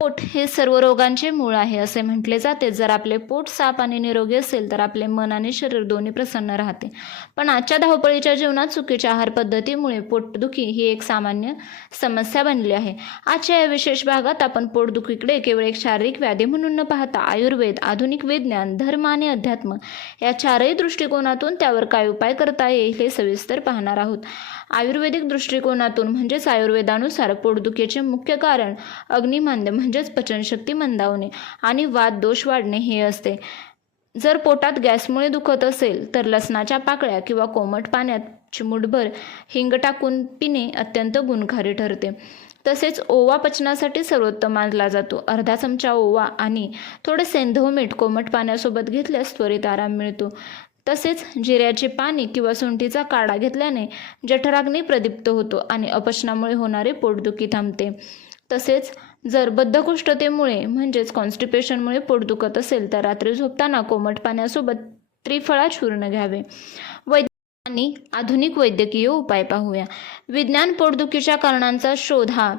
पोट हे सर्व रोगांचे मूळ आहे असे म्हटले जाते. जर आपले पोट साफ आणि निरोगी असेल तर आपले मन आणि शरीर दोन्ही प्रसन्न राहते. पण आजच्या धावपळीच्या जीवनात चुकीच्या आहार पद्धतीमुळे पोटदुखी ही एक सामान्य समस्या बनली आहे. आजच्या या विशेष भागात आपण पोटदुखीकडे केवळ एक शारीरिक व्याधी म्हणून न पाहता आयुर्वेद, आधुनिक विज्ञान, धर्म आणि अध्यात्म या चारही दृष्टिकोनातून त्यावर काय उपाय करता येईल हे सविस्तर पाहणार आहोत. आयुर्वेदिक दृष्टिकोनातून म्हणजेच आयुर्वेदानुसार पोटदुखीचे मुख्य कारण अग्निमांद्य म्हणजेच पचनशक्ती मंदावणे आणि वात दोष वाढणे हे असते. जर पोटात गॅसमुळे दुखत असेल तर लसणाच्या पाकळ्या किंवा कोमट पाण्यात चिमूटभर हिंग टाकून पिणे अत्यंत गुणकारी ठरते. तसेच ओवा पचनासाठी सर्वोत्तम मानला जातो. अर्धा चमचा ओवा आणि थोडे सेंधव मीठ कोमट पाण्यासोबत घेतल्यास त्वरित आराम मिळतो. तसेच जिऱ्याचे पाणी किंवा सुंठीचा काढा घेतल्याने जठराग्नी प्रदीप्त होतो आणि अपचनामुळे होणारे पोटदुखी थांबते. तसेच जर बद्धकोष्ठतेमुळे म्हणजेच कॉन्स्टिपेशनमुळे पोट दुखत असेल तर रात्री झोपताना कोमट पाण्यासोबत त्रिफळा चूर्ण घ्यावे. आणि आधुनिक वैद्यकीय उपाय पाहूया. विज्ञान पोटदुखीच्या कारणांचा शोध हा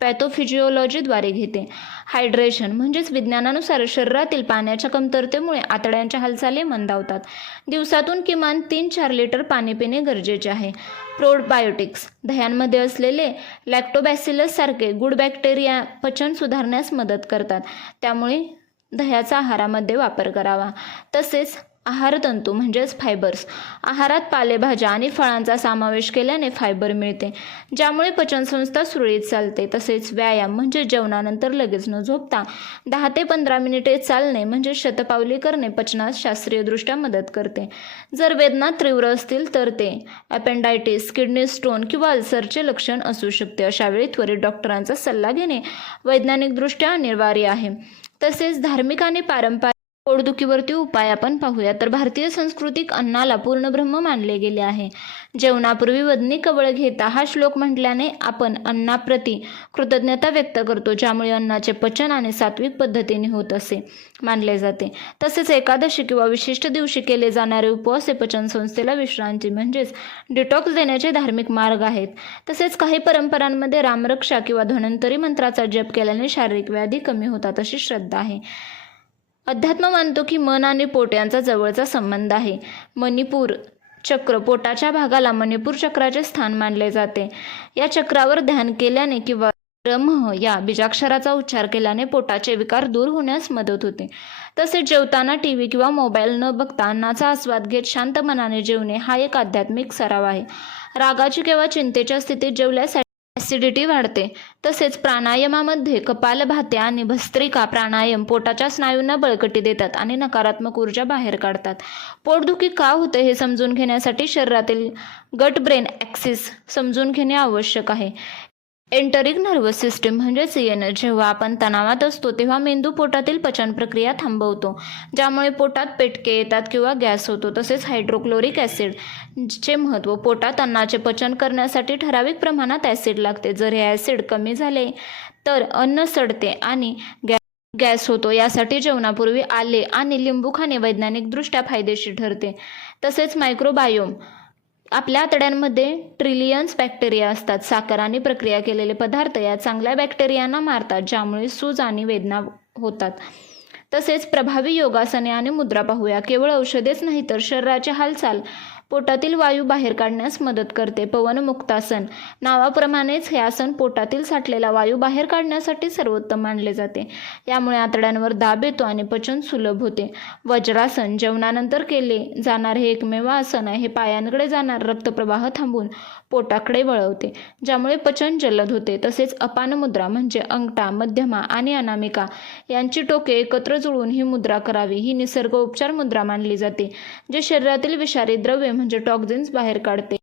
पॅथोफिजिओलॉजीद्वारे घेते. हायड्रेशन म्हणजेच विज्ञानानुसार शरीरातील पाण्याच्या कमतरतेमुळे आतड्यांच्या हालचाली मंदावतात. दिवसातून किमान 3-4 लिटर पाणी पिणे गरजेचे आहे. प्रोबायोटिक्स दह्यांमध्ये असलेले लॅक्टोबॅसिलस सारखे गुड बॅक्टेरिया पचन सुधारण्यास मदत करतात. त्यामुळे दह्याचा आहारामध्ये वापर करावा. तसेच आहारतंतू म्हणजेच फायबर्स आहारात पालेभाज्या आणि फळांचा समावेश केल्याने फायबर मिळते, ज्यामुळे पचनसंस्था सुरळीत चालते. तसेच व्यायाम म्हणजे जेवणानंतर लगेच न झोपता 10 ते 15 मिनिटे चालणे म्हणजे शतपावली करणे पचनास शास्त्रीयदृष्ट्या मदत करते. जर वेदना तीव्र असतील तर ते अपेंडायटिस, किडनी स्टोन किंवा अल्सरचे लक्षण असू शकते. अशावेळी त्वरित डॉक्टरांचा सल्ला घेणे वैज्ञानिकदृष्ट्या अनिवार्य आहे. तसेच धार्मिक आणि पारंपरिक पोटदुखीवरती उपाय आपण पाहूया. तर भारतीय संस्कृतीत अन्नाला पूर्ण ब्रह्म मानले गेले आहे. जेवणापूर्वी वदनी कवळ घेता हा श्लोक म्हटल्याने आपण अन्नाप्रती कृतज्ञता व्यक्त करतो, ज्यामुळे अन्नाचे पचन आणि सात्विक पद्धतीने होत असे मानले जाते. तसेच एकादशी किंवा विशिष्ट दिवशी केले जाणारे उपवास हे पचनसंस्थेला विश्रांती म्हणजेच डिटॉक्स देण्याचे धार्मिक मार्ग आहेत. तसेच काही परंपरांमध्ये रामरक्षा किंवा धन्वंतरी मंत्राचा जप केल्याने शारीरिक व्याधी कमी होतात अशी श्रद्धा आहे. अध्यात्म मानतो की मन आणि पोट यांचा जवळचा संबंध आहे. मणिपूर चक्र पोटाच्या भागाला मणिपूर चक्राचे स्थान मानले जाते. या चक्रावर ध्यान केल्याने किंवा ब्रह्म या बीजाक्षराचा उच्चार केल्याने पोटाचे विकार दूर होण्यास मदत होते. तसेच जेवताना टीव्ही किंवा मोबाईल न बघता अन्नाचा आस्वाद घेत शांत मनाने जेवणे हा एक आध्यात्मिक सराव आहे. रागाची किंवा चिंतेच्या स्थितीत जेवल्यास ॲसिडिटी वाढते. तसेच प्राणायामामध्ये कपालभाती आणि भस्त्रिका प्राणायाम पोटाच्या स्नायूंना बळकटी देतात आणि नकारात्मक ऊर्जा बाहेर काढतात. पोटदुखी का होते हे समजून घेण्यासाठी शरीरातील गट ब्रेन ॲक्सिस समजून घेणे आवश्यक आहे. एंटरिक नर्वस सिस्टीम म्हणजेच EN जेव्हा आपण तणावात असतो तेव्हा मेंदू पोटातील पचन प्रक्रिया थांबवतो, ज्यामुळे पोटात पेटके येतात किंवा गॅस होतो. तसेच हायड्रोक्लोरिक ॲसिडचे महत्त्व पोटात अन्नाचे पचन करण्यासाठी ठराविक प्रमाणात ॲसिड लागते. जर हे ॲसिड कमी झाले तर अन्न सडते आणि गॅस होतो. यासाठी जेवणापूर्वी आले आणि लिंबू खाणे वैज्ञानिकदृष्ट्या फायदेशीर ठरते. तसेच मायक्रोबायोम आपल्या आतड्यांमध्ये ट्रिलियन्स बॅक्टेरिया असतात. साखर आणि प्रक्रिया केलेले पदार्थ या चांगल्या बॅक्टेरियांना मारतात, ज्यामुळे सूज आणि वेदना होतात. तसेच प्रभावी योगासने आणि मुद्रा पाहूया. केवळ औषधेच नाही तर शरीराची हालचाल पोटातील वायू बाहेर काढण्यास मदत करते. पवनमुक्तासन नावाप्रमाणेच हे आसन पोटातील साठलेला वायू बाहेर काढण्यासाठी सर्वोत्तम मानले जाते. यामुळे आतड्यांवर दाब येतो आणि पचन सुलभ होते. वज्रासन जेवणानंतर केले जाणारे हे एकमेव आसन आहे. हे पायांकडे जाणार रक्तप्रवाह थांबून पोटाकडे वळवते, ज्यामुळे पचन जलद होते. तसेच अपान मुद्रा म्हणजे अंगठा, मध्यमा आणि अनामिका यांची टोके एकत्र जुळवून ही मुद्रा करावी. ही निसर्गोपचार मुद्रा मानली जाते, जे शरीरातील विषारी द्रव्ये म्हणजे टॉक्झिन्स बाहेर काढते.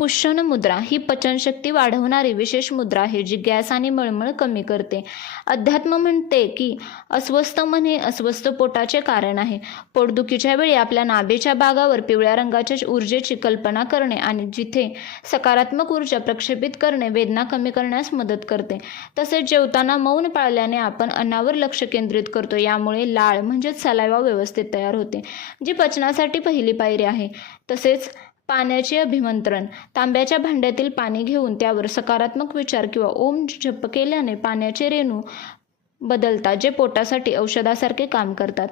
पुष्यन मुद्रा ही पचनशक्ती वाढवणारी विशेष मुद्रा आहे, जी गॅस आणि मळमळ कमी करते. अध्यात्म म्हणते की अस्वस्थ मन हे अस्वस्थ पोटाचे कारण आहे. पोटदुखीच्या वेळी आपल्या नाभीच्या भागावर पिवळ्या रंगाच्या ऊर्जेची कल्पना करणे आणि जिथे सकारात्मक ऊर्जा प्रक्षेपित करणे वेदना कमी करण्यास मदत करते. तसेच जेवताना मौन पाळल्याने आपण अन्नावर लक्ष केंद्रित करतो. यामुळे लाळ म्हणजेच सलाइवा व्यवस्थित तयार होते, जी पचनासाठी पहिली पायरी आहे. तसेच पाण्याचे अभिमंत्रण तांब्याच्या भांड्यातील पाणी घेऊन त्यावर सकारात्मक विचार किंवा ओम जप केल्याने पाण्याचे रेणू बदलतात जे पोटासाठी औषधासारखे काम करतात.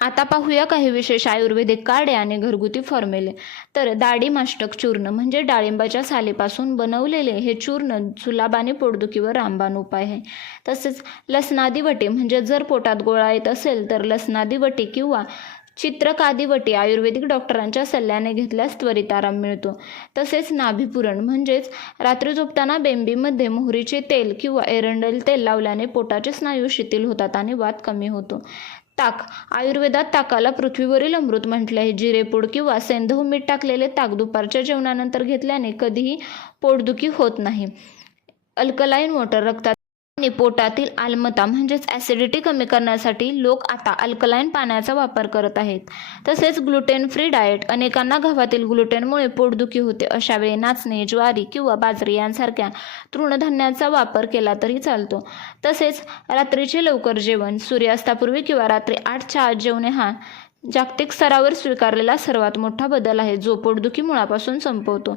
आता पाहूया काही विशेष आयुर्वेदिक काढे आणि घरगुती फॉर्म्युले. तर दाढीमाष्टक चूर्ण म्हणजे डाळिंबाच्या सालीपासून बनवलेले हे चूर्ण जुलाब आणि पोटदुखीवर रामबाण उपाय आहे. तसेच लसणादी वटी म्हणजे जर पोटात गोळा येत असेल तर लसणादी वटी किंवा चित्रकादी वटी आयुर्वेदिक डॉक्टरांच्या सल्ल्याने घेतल्यास त्वरित आराम मिळतो. तसेच नाभीपुरण म्हणजेच रात्री झोपताना बेंबीमध्ये मोहरीचे तेल किंवा एरंडेल तेल लावल्याने पोटाचे स्नायू शिथिल होतात आणि वात कमी होतो. ताक. आयुर्वेदात ताकाला पृथ्वीवरील अमृत म्हटले आहे. जिरेपूड किंवा सेंधव मीठ टाकलेले ताक दुपारच्या जेवणानंतर घेतल्याने कधीही पोटदुखी होत नाही. Alkaline water. रक्तात आणि पोटातील आम्लता म्हणजेच ॲसिडिटी कमी करण्यासाठी लोक आता अल्कलाईन पाण्याचा वापर करत आहेत. तसेच ग्लुटेन फ्री डाएट. अनेकांना गव्हातील ग्लुटेनमुळे पोटदुखी होते. अशा वेळी नाचणी, ज्वारी किंवा बाजरी यांसारख्या तृणधान्याचा वापर केला तरी चालतो. तसेच रात्रीचे लवकर जेवण. सूर्यास्तापूर्वी किंवा रात्री 8च्या आत जेवणे हा जागतिक स्तरावर स्वीकारलेला सर्वात मोठा बदल आहे जो पोटदुखी मुळापासून संपवतो.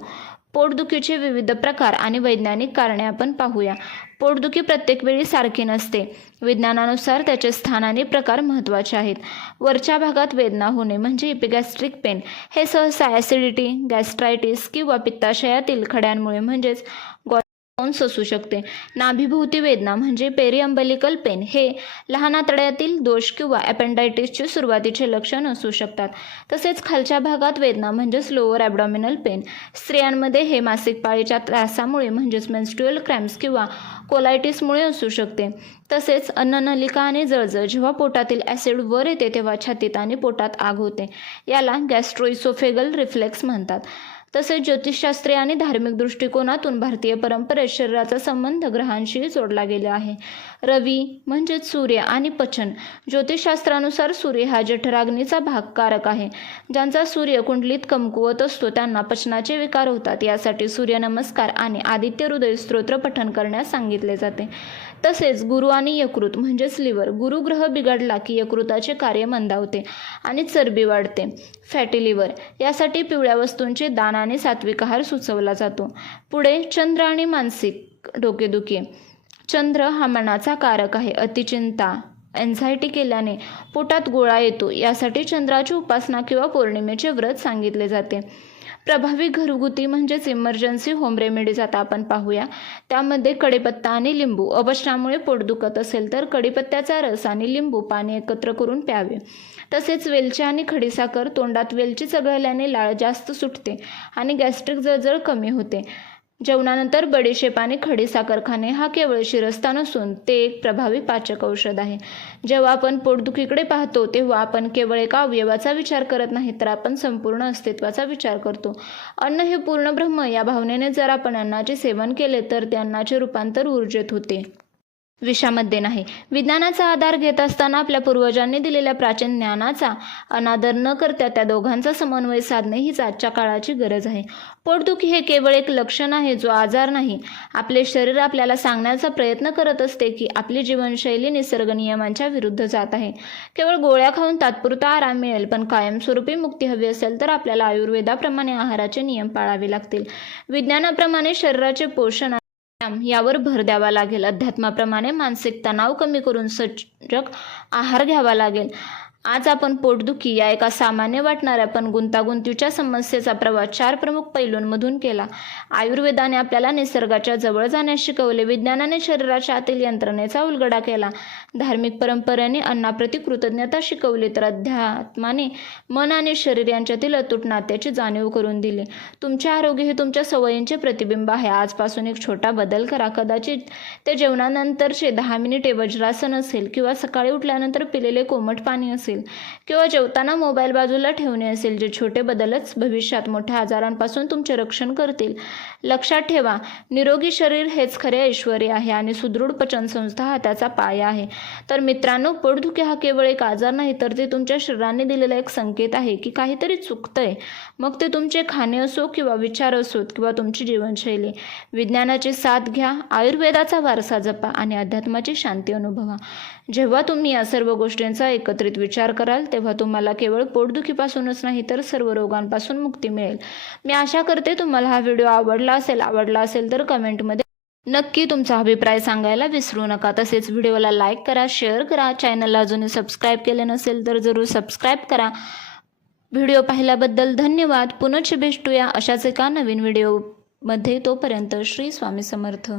पोटदुखीचे विविध प्रकार आणि वैज्ञानिक कारणे आपण पाहूया. पोटदुखी प्रत्येक वेळी सारखी नसते. विज्ञानानुसार त्याचे स्थान आणि प्रकार महत्त्वाचे आहेत. वरच्या भागात वेदना होणे म्हणजे इपिगॅस्ट्रिक पेन हे सहसा ॲसिडिटी, गॅस्ट्रायटिस किंवा पित्ताशयातील खड्यांमुळे म्हणजेच गॉल्स असू शकते. नाभीभोवती वेदना म्हणजे पेरिअंबलिकल पेन हे लहान आतड्यातील दोष किंवा अपेंडायटिसचे सुरुवातीचे लक्षण असू शकतात. तसेच खालच्या भागात वेदना म्हणजेच लोअर ॲबडॉमिनल पेन स्त्रियांमध्ये हे मासिक पाळीच्या त्रासामुळे म्हणजेच मेन्स्ट्रुअल क्रॅम्प्स किंवा कोलायटिसमुळे असू शकते. तसेच अन्ननलिका आणि जळजळ. जेव्हा पोटातील ॲसिड वर येते तेव्हा छातीत आणि पोटात आग होते. याला गॅस्ट्रोइसोफेगल रिफ्लेक्स म्हणतात. तसेच ज्योतिषशास्त्रीय आणि धार्मिक दृष्टिकोनातून भारतीय परंपरेत शरीराचा संबंध ग्रहांशी जोडला गेला आहे. रवी म्हणजेच सूर्य आणि पचन. ज्योतिषशास्त्रानुसार सूर्य हा जठराग्नीचा भागकारक आहे. ज्यांचा सूर्य कुंडलीत कमकुवत असतो त्यांना पचनाचे विकार होतात. यासाठी सूर्यनमस्कार आणि आदित्य हृदय स्तोत्र पठण करण्यास सांगितले जाते. तसेच गुरु आणि यकृत म्हणजेच लिव्हर. गुरुग्रह बिघडला की यकृताचे कार्य मंदावते आणि चरबी वाढते. Fatty liver. यासाठी पिवळ्या वस्तूंचे दान आणि सात्विक आहार सुचवला जातो. पुढे चंद्र आणि मानसिक डोकेदुखी. चंद्र हा मनाचा कारक आहे. अतिचिंता एन्झायटी केल्याने पोटात गोळा येतो. यासाठी चंद्राची उपासना किंवा पौर्णिमेचे व्रत सांगितले जाते. प्रभावी घरगुती म्हणजेच इमर्जन्सी होम रेमेडीज आता आपण पाहूया. त्यामध्ये कढीपत्ता आणि लिंबू. अपचनामुळे पोट दुखत असेल तर कढीपत्त्याचा रस आणि लिंबू पाणी एकत्र करून प्यावे. तसेच वेलची आणि खडीसाखर. तोंडात वेलची चघळल्याने लाळ जास्त सुटते आणि गॅस्ट्रिक जळजळ कमी होते. जेवणानंतर बडीशेप आणि खडीसाखर खाणे हा केवळ शिरस्ता नसून ते एक प्रभावी पाचक औषध आहे. जेव्हा आपण पोटदुखीकडे पाहतो तेव्हा आपण केवळ एका अवयवाचा विचार करत नाही तर आपण संपूर्ण अस्तित्वाचा विचार करतो. अन्न हे पूर्ण ब्रह्म या भावनेने जर आपण अन्नाचे सेवन केले तर ते अन्नाचे रूपांतर ऊर्जेत होते, विषामध्ये नाही. विज्ञानाचा आधार घेत असताना आपल्या पूर्वजांनी दिलेल्या प्राचीन ज्ञानाचा अनादर न करता त्या दोघांचा समन्वय साधणे हीच आजच्या काळाची गरज आहे. पोटदुखी हे केवळ एक लक्षण आहे जो आजार नाही. आपले शरीर आपल्याला सांगण्याचा प्रयत्न करत असते की आपली जीवनशैली निसर्ग नियमांच्या विरुद्ध जात आहे. केवळ गोळ्या खाऊन तात्पुरता आराम मिळेल पण कायमस्वरूपी मुक्ती हवी असेल तर आपल्याला आयुर्वेदाप्रमाणे आहाराचे नियम पाळावे लागतील. विज्ञानाप्रमाणे शरीराचे पोषण यावर भर द्यावा लागेल. अध्यात्माप्रमाणे मानसिक तणाव कमी करून सजग आहार घ्यावा लागेल. आज आपण पोटदुखी या एका सामान्य वाटणाऱ्या पण गुंतागुंतीच्या समस्येचा प्रवास 4 प्रमुख पैलूंमधून केला. आयुर्वेदाने आपल्याला निसर्गाच्या जवळ जाण्यास शिकवले. विज्ञानाने शरीराच्या आतील यंत्रणेचा उलगडा केला. धार्मिक परंपरेने अन्नाप्रती कृतज्ञता शिकवली तर अध्यात्माने मन आणि शरीर यांच्यातील अतूट नात्याची जाणीव करून दिली. तुमचे आरोग्य हे तुमच्या सवयींचे प्रतिबिंब आहे. आजपासून एक छोटा बदल करा. कदाचित ते जेवणानंतरचे 10 मिनिटे वज्रासन असेल किंवा सकाळी उठल्यानंतर पिलेले कोमट पाणी असेल किंवा जेवताना मोबाईल बाजूला ठेवणे असेल. जे छोटे बदलच भविष्यात मोठ्या आजारांपासून तुमचे रक्षण करतील. लक्षात ठेवा, निरोगी शरीर हेच खरे ऐश्वर्य आहे आणि सुदृढ पचनसंस्था हा त्याचा पाया आहे. तर मित्रांनो, पोटदुखी हा केवळ एक आजार नाही तर ते तुमच्या शरीराने दिलेला एक संकेत आहे की काहीतरी चुकतंय. मग ते तुमचे खाणे असो किंवा विचार असोत किंवा तुमची जीवनशैली. विज्ञानाची साथ घ्या, आयुर्वेदाचा वारसा जपा आणि अध्यात्माची शांती अनुभवा. जेव्हा तुम्ही या सर्व गोष्टींचा एकत्रित विचार कराल तेव्हा तुम्हाला केवळ पोटदुखीपासूनच नाही तर सर्व रोगांपासून मुक्ती मिळेल. मी आशा करते तुम्हाला हा व्हिडिओ आवडला असेल तर कमेंटमध्ये नक्की तुमचा अभिप्राय सांगायला विसरू नका. तसेच व्हिडिओला लाईक करा, शेअर करा. चॅनलला अजूनही सबस्क्राईब केले नसेल तर जरूर सबस्क्राईब करा. व्हिडिओ पाहिल्याबद्दल धन्यवाद. पुनश्च भेटूया अशाच एका नवीन व्हिडिओमध्ये. तोपर्यंत श्री स्वामी समर्थ.